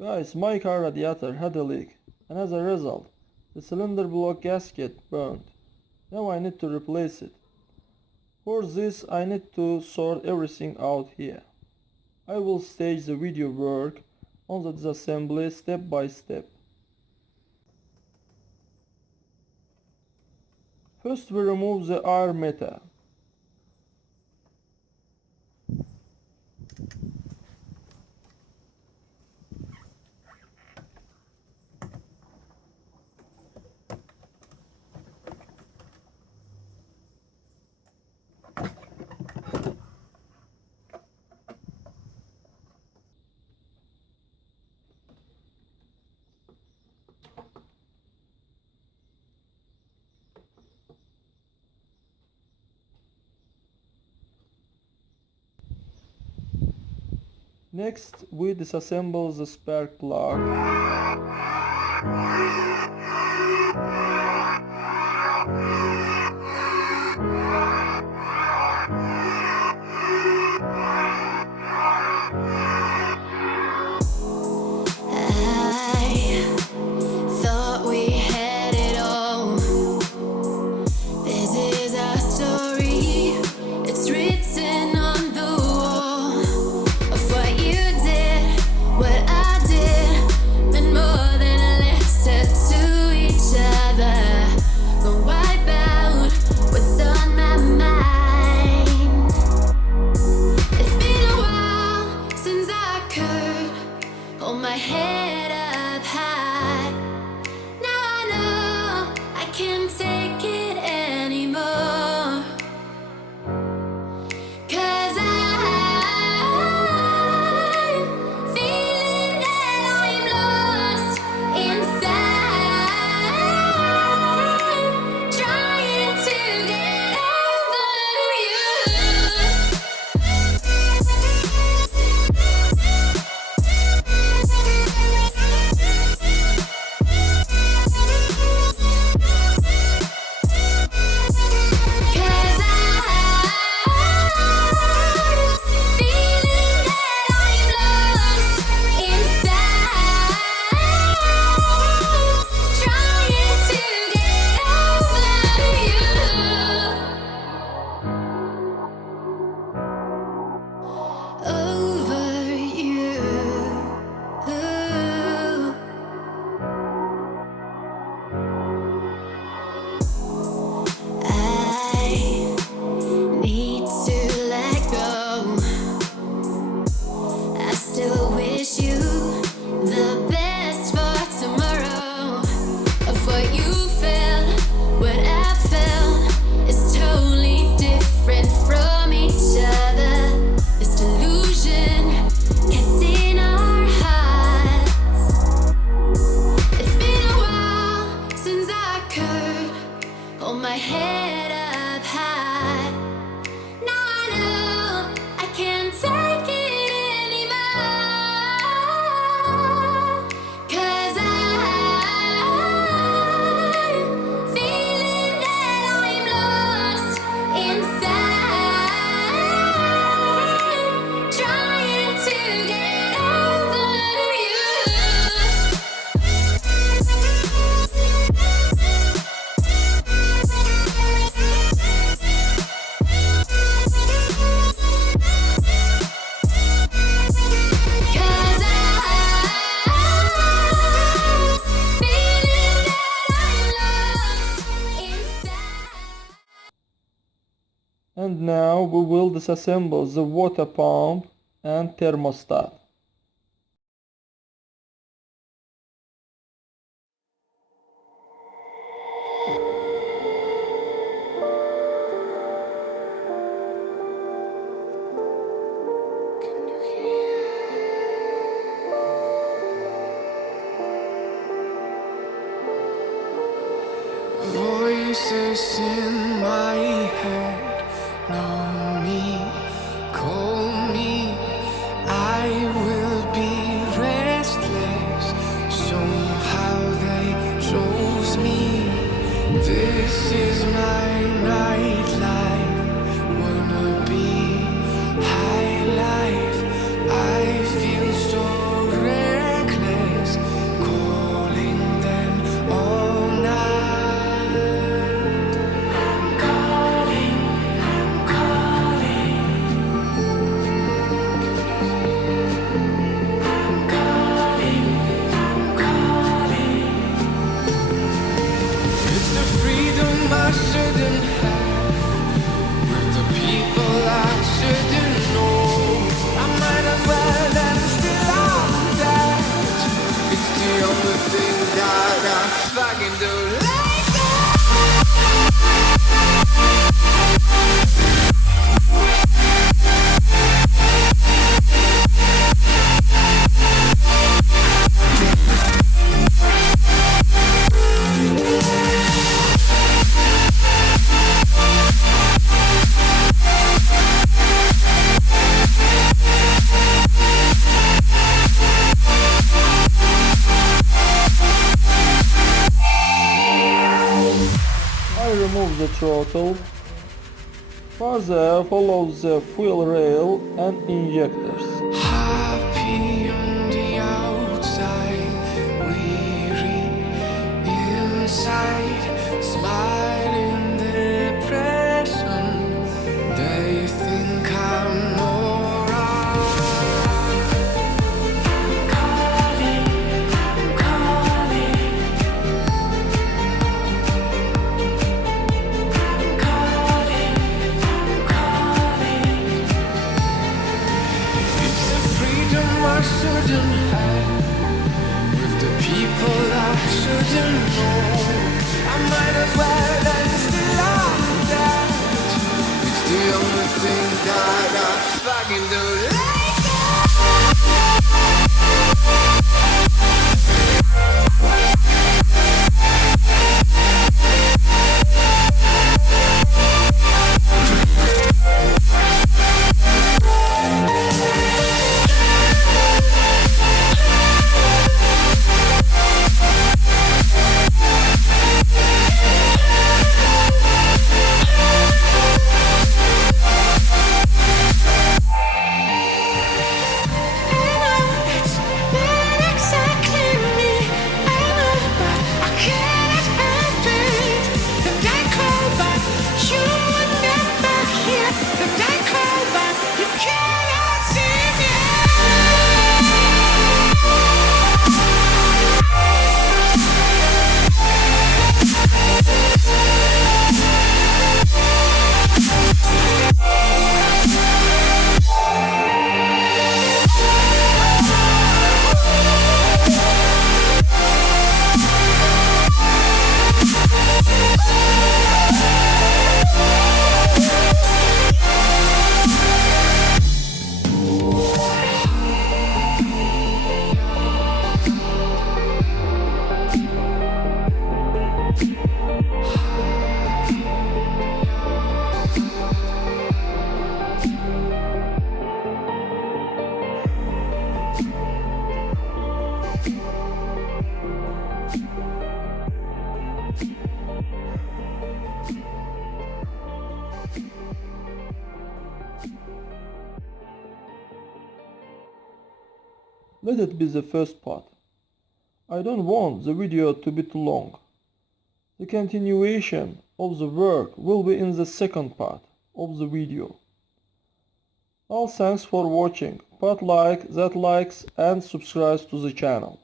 Guys, my car radiator had a leak, and as a result, the cylinder block gasket burned. Now I need to replace it. For this, I need to sort everything out here. I will stage the video work on the disassembly step by step. First, we remove the air meter. Next, we disassemble the spark plug. And now we will disassemble the water pump and thermostat. Voices in my head know me, call me. I will be restless. Somehow they chose me. This is my nightlife. Wanna be high life. I feel so reckless. the throttle. Further follows the fuel rail and injectors. Happy on the outside, weary inside, smiling depression. They think I'm alright. I'm calling, I'm calling. I'm calling, I'm calling. It's the freedom I shouldn't have, with the people I shouldn't know. I might as well just love that. It's the only thing that I fucking do. Let it be the first part. I don't want the video to be too long. The continuation of the work will be in the second part of the video. All thanks for watching. Put like, that likes and subscribe to the channel.